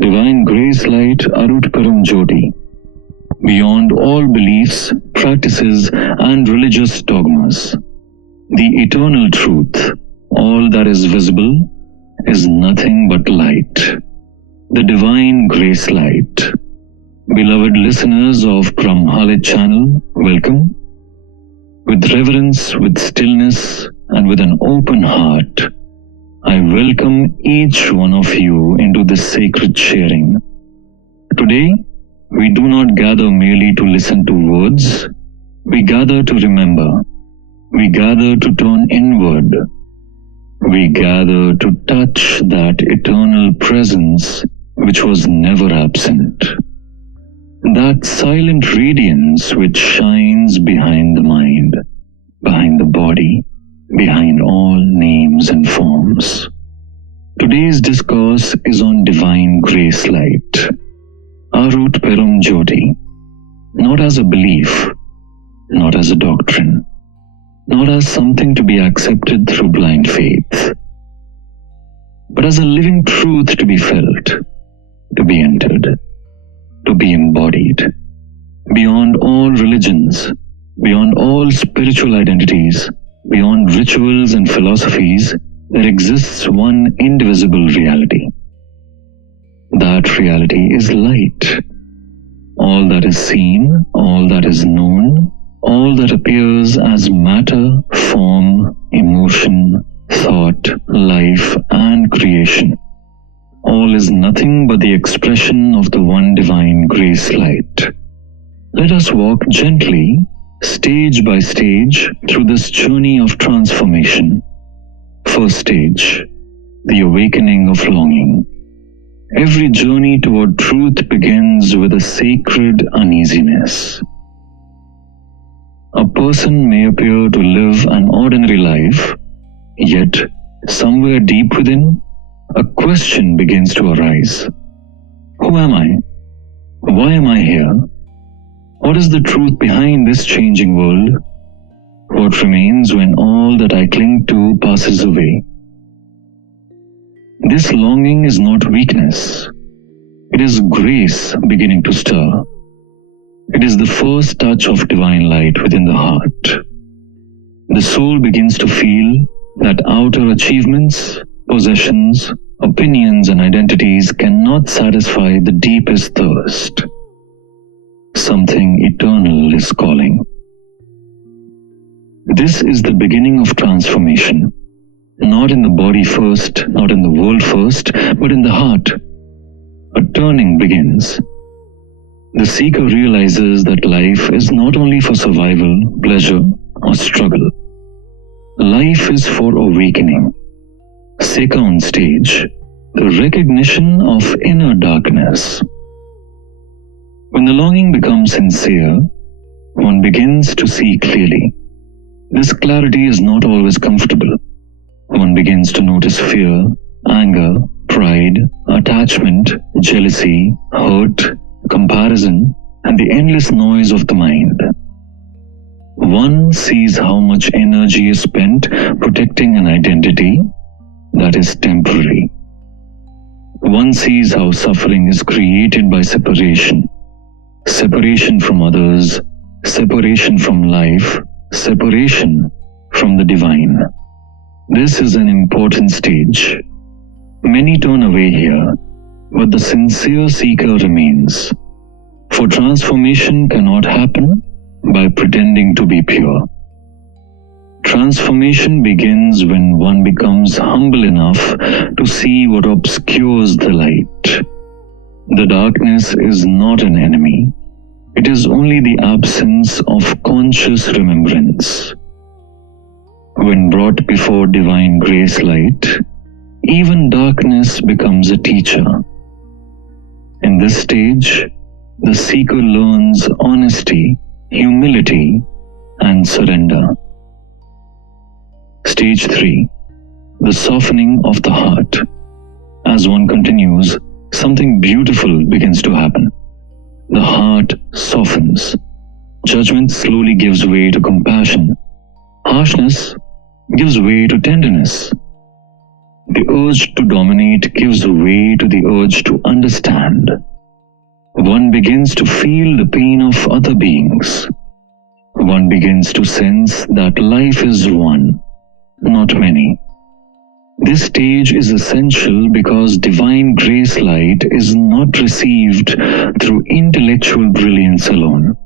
Divine Grace Light Arut Perum Jyoti. Beyond all beliefs, practices, and religious dogmas, the eternal truth, all that is visible, is nothing but light. The Divine Grace Light. Beloved listeners of Brahmalit channel, welcome. With reverence, with stillness, and with an open heart, I welcome each one of you into this sacred sharing. Today, we do not gather merely to listen to words. We gather to remember. We gather to turn inward. We gather to touch that eternal presence which was never absent. That silent radiance which shines behind the mind, behind the body, behind all names and forms. Today's discourse is on Divine Grace Light, Arut Perum Jyoti, not as a belief, not as a doctrine, not as something to be accepted through blind faith, but as a living truth to be felt, to be entered, to be embodied. Beyond all religions, beyond all spiritual identities, beyond rituals and philosophies, there exists one indivisible reality. That reality is light. All that is seen, all that is known, all that appears as matter, form, emotion, thought, life, and creation, all is nothing but the expression of the one Divine Grace Light. Let us walk gently, stage by stage, through this journey of transformation. First stage, the awakening of longing. Every journey toward truth begins with a sacred uneasiness. A person may appear to live an ordinary life, yet somewhere deep within, a question begins to arise. Who am I? Why am I here? What is the truth behind this changing world? What remains when all that I cling to passes away? This longing is not weakness. It is grace beginning to stir. It is the first touch of divine light within the heart. The soul begins to feel that outer achievements, possessions, opinions, and identities cannot satisfy the deepest thirst. Something eternal is calling. This is the beginning of transformation, not in the body first, not in the world first, but in the heart. A turning begins. The seeker realizes that life is not only for survival, pleasure, or struggle. Life is for awakening. Second stage, the recognition of inner darkness. When the longing becomes sincere, one begins to see clearly. This clarity is not always comfortable. One begins to notice fear, anger, pride, attachment, jealousy, hurt, comparison, and the endless noise of the mind. One sees how much energy is spent protecting an identity that is temporary. One sees how suffering is created by separation. Separation from others, separation from life, separation from the divine. This is an important stage. Many turn away here, but the sincere seeker remains. For transformation cannot happen by pretending to be pure. Transformation begins when one becomes humble enough to see what obscures the light. The darkness is not an enemy. It is only the absence of conscious remembrance. When brought before Divine Grace Light, even darkness becomes a teacher. In this stage, the seeker learns honesty, humility, and surrender. Stage 3. The softening of the heart. As one continues, something beautiful begins to happen. The heart softens. Judgment slowly gives way to compassion. Harshness gives way to tenderness. The urge to dominate gives way to the urge to understand. One begins to feel the pain of other beings. One begins to sense that life is one, not many. This stage is essential because divine grace light is not received through intellectual brilliance alone.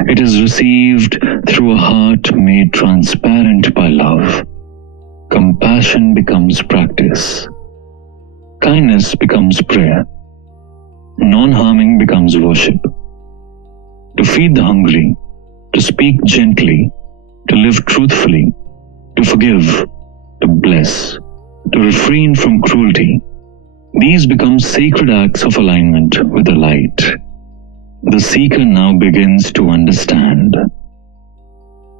It is received through a heart made transparent by love. Compassion becomes practice. Kindness becomes prayer. Non-harming becomes worship. To feed the hungry, to speak gently, to live truthfully, to forgive, to bless, to refrain from cruelty, these become sacred acts of alignment with the light. The seeker now begins to understand.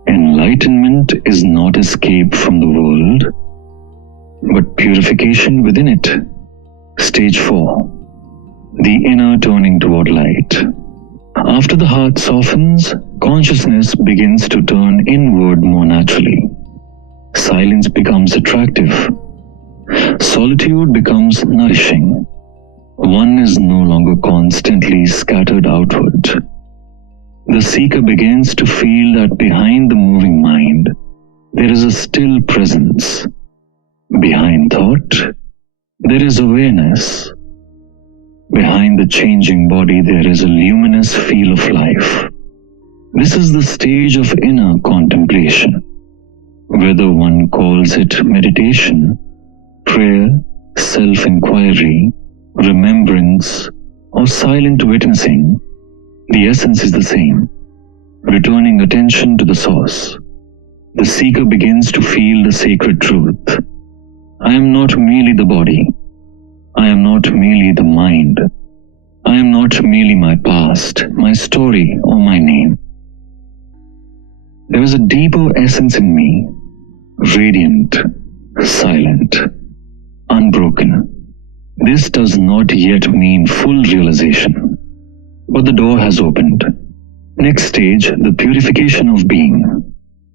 Enlightenment is not escape from the world, but purification within it. Stage 4. The inner turning toward light. After the heart softens, consciousness begins to turn inward more naturally. Silence becomes attractive. Solitude becomes nourishing. One is no longer constantly scattered outward. The seeker begins to feel that behind the moving mind, there is a still presence. Behind thought, there is awareness. Behind the changing body, there is a luminous feel of life. This is the stage of inner contemplation. Whether one calls it meditation, prayer, self-inquiry, remembrance, or silent witnessing, the essence is the same. Returning attention to the source, the seeker begins to feel the sacred truth. I am not merely the body. I am not merely the mind. I am not merely my past, my story, or my name. There is a deeper essence in me, radiant, silent, unbroken. This does not yet mean full realization, but the door has opened. Next stage, the purification of being.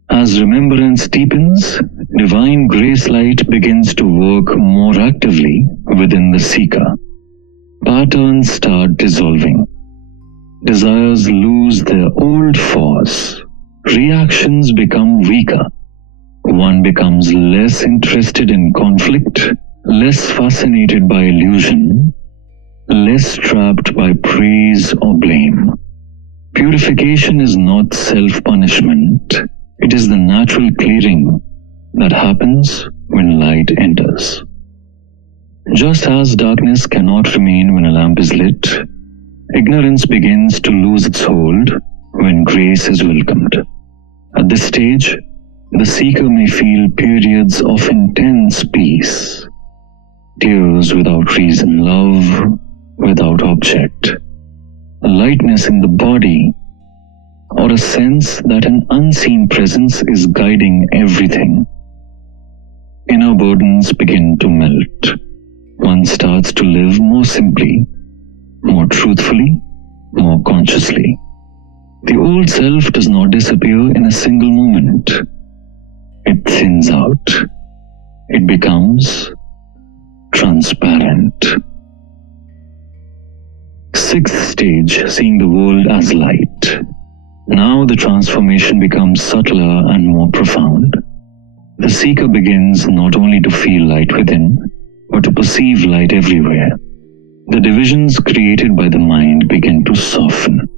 As remembrance deepens, divine grace light begins to work more actively within the seeker. Patterns start dissolving. Desires lose their old force. Reactions become weaker. One becomes less interested in conflict, less fascinated by illusion, less trapped by praise or blame. Purification is not self-punishment. It is the natural clearing that happens when light enters. Just as darkness cannot remain when a lamp is lit, ignorance begins to lose its hold when grace is welcomed. At this stage, the seeker may feel periods of intense peace, tears without reason, love without object, lightness in the body, or a sense that an unseen presence is guiding everything. Inner burdens begin to melt. One starts to live more simply, more truthfully, more consciously. The old self does not disappear in a single moment. It thins out. It becomes transparent. Sixth stage, seeing the world as light. Now the transformation becomes subtler and more profound. The seeker begins not only to feel light within, but to perceive light everywhere. The divisions created by the mind begin to soften.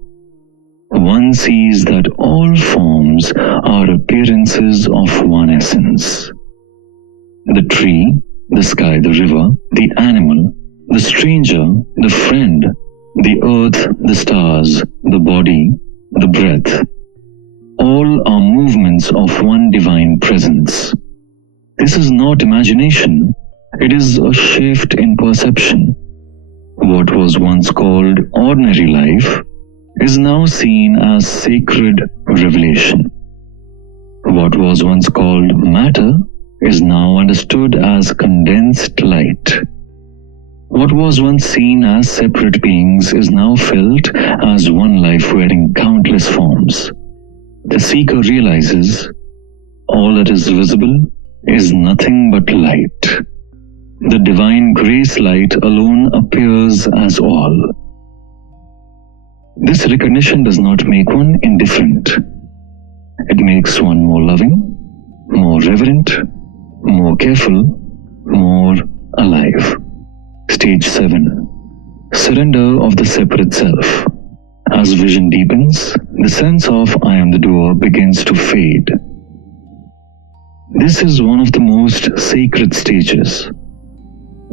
One sees that all forms are appearances of one essence. The tree, the sky, the river, the animal, the stranger, the friend, the earth, the stars, the body, the breath, all are movements of one divine presence. This is not imagination. It is a shift in perception. What was once called ordinary life is now seen as sacred revelation. What was once called matter is now understood as condensed light. What was once seen as separate beings is now felt as one life wearing countless forms. The seeker realizes all that is visible is nothing but light. The divine grace light alone appears as all. This recognition does not make one indifferent. It makes one more loving, more reverent, more careful, more alive. Stage 7. Surrender of the separate self. As vision deepens, the sense of I am the doer begins to fade. This is one of the most sacred stages.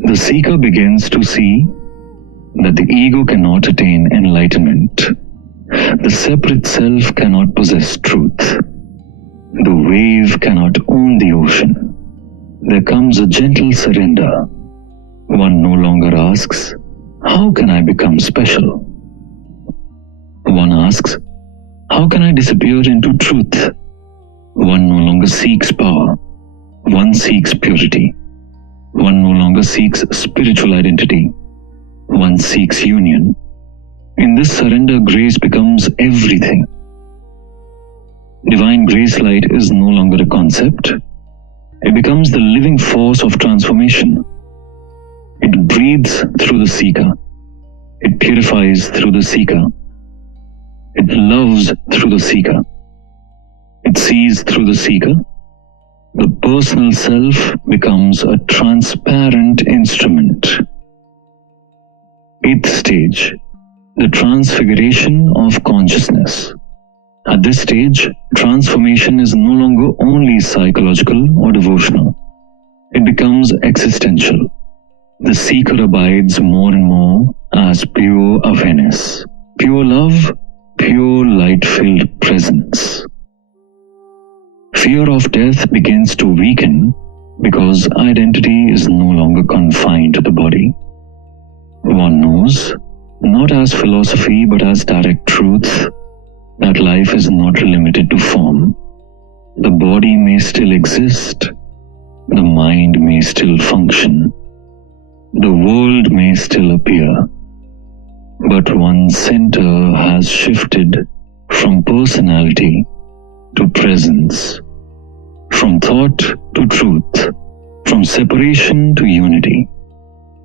The seeker begins to see that the ego cannot attain enlightenment. The separate self cannot possess truth. The wave cannot own the ocean. There comes a gentle surrender. One no longer asks, how can I become special? One asks, how can I disappear into truth? One no longer seeks power. One seeks purity. One no longer seeks spiritual identity. One seeks union. In this surrender, grace becomes everything. Divine grace light is no longer a concept. It becomes the living force of transformation. It breathes through the seeker. It purifies through the seeker. It loves through the seeker. It sees through the seeker. The personal self becomes a transparent instrument. 8th stage, the transfiguration of consciousness. At this stage, transformation is no longer only psychological or devotional. It becomes existential. The seeker abides more and more as pure awareness, pure love, pure light-filled presence. Fear of death begins to weaken because identity is no longer confined to the body. One knows, not as philosophy but as direct truth, that life is not limited to form. The body may still exist, the mind may still function, the world may still appear, but one's center has shifted from personality to presence, from thought to truth, from separation to unity.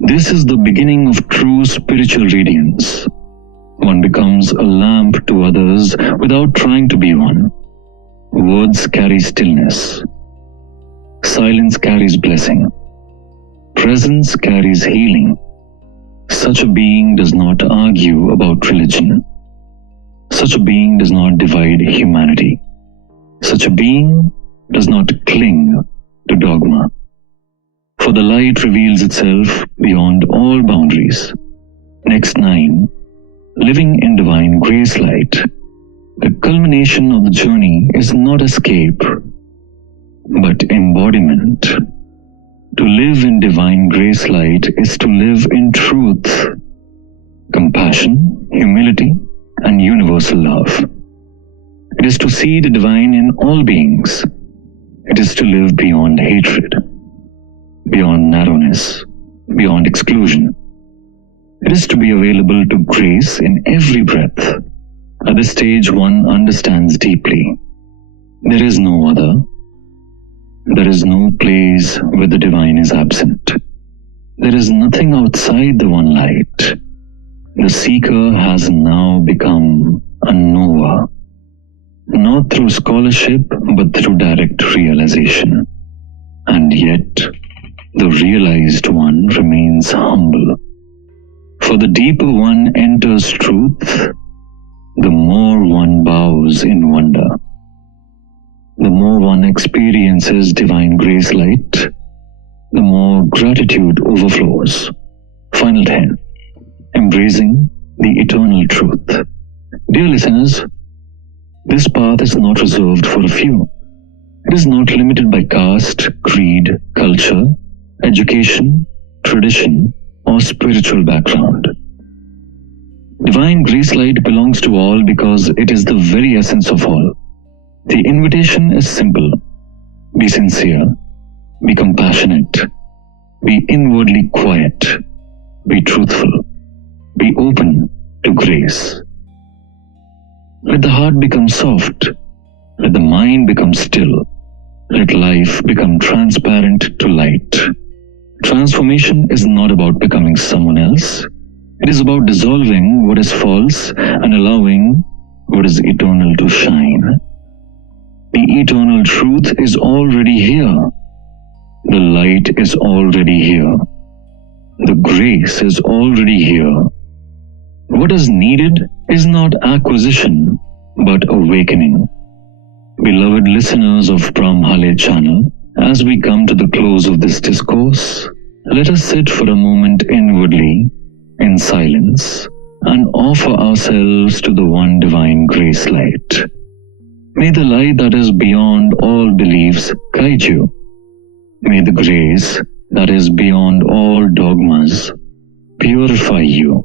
This is the beginning of true spiritual radiance. One becomes a lamp to others without trying to be one. Words carry stillness. Silence carries blessing. Presence carries healing. Such a being does not argue about religion. Such a being does not divide humanity. Such a being does not cling to dogma. For the light reveals itself beyond all boundaries. Next 9. Living in divine grace light. The culmination of the journey is not escape, but embodiment. To live in divine grace light is to live in truth, compassion, humility, and universal love. It is to see the divine in all beings. It is to live beyond hatred, beyond narrowness, beyond exclusion. It is to be available to grace in every breath. At this stage, one understands deeply. There is no other. There is no place where the divine is absent. There is nothing outside the one light. The seeker has now become a knower, not through scholarship but through direct realization. And yet, the realized one remains humble. For the deeper one enters truth, the more one bows in wonder. The more one experiences divine grace light, the more gratitude overflows. Final 10. Embracing the eternal truth. Dear listeners, this path is not reserved for a few. It is not limited by caste, creed, culture, education, tradition, or spiritual background. Divine grace light belongs to all because it is the very essence of all. The invitation is simple. Be sincere, be compassionate, be inwardly quiet, be truthful, be open to grace. Let the heart become soft, let the mind become still, let life become transparent to light. Transformation is not about becoming someone else. It is about dissolving what is false and allowing what is eternal to shine. The eternal truth is already here. The light is already here. The grace is already here. What is needed is not acquisition, but awakening. Beloved listeners of Brahmale channel, as we come to the close of this discourse, let us sit for a moment inwardly, in silence, and offer ourselves to the one divine grace light. May the light that is beyond all beliefs guide you. May the grace that is beyond all dogmas purify you.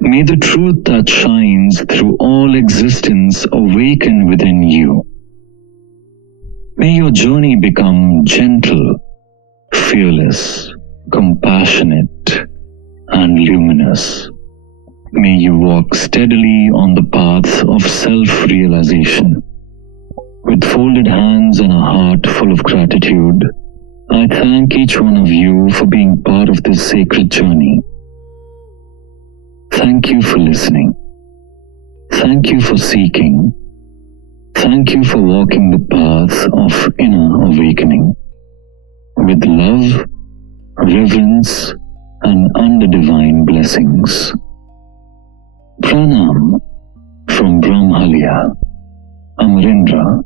May the truth that shines through all existence awaken within you. May your journey become gentle, fearless, compassionate, and luminous. May you walk steadily on the path of self-realization. With folded hands and a heart full of gratitude, I thank each one of you for being part of this sacred journey. Thank you for listening. Thank you for seeking. Thank you for walking the path of inner awakening. With love, reverence, and under divine blessings. Pranam from Brahmalaya, Amarindra.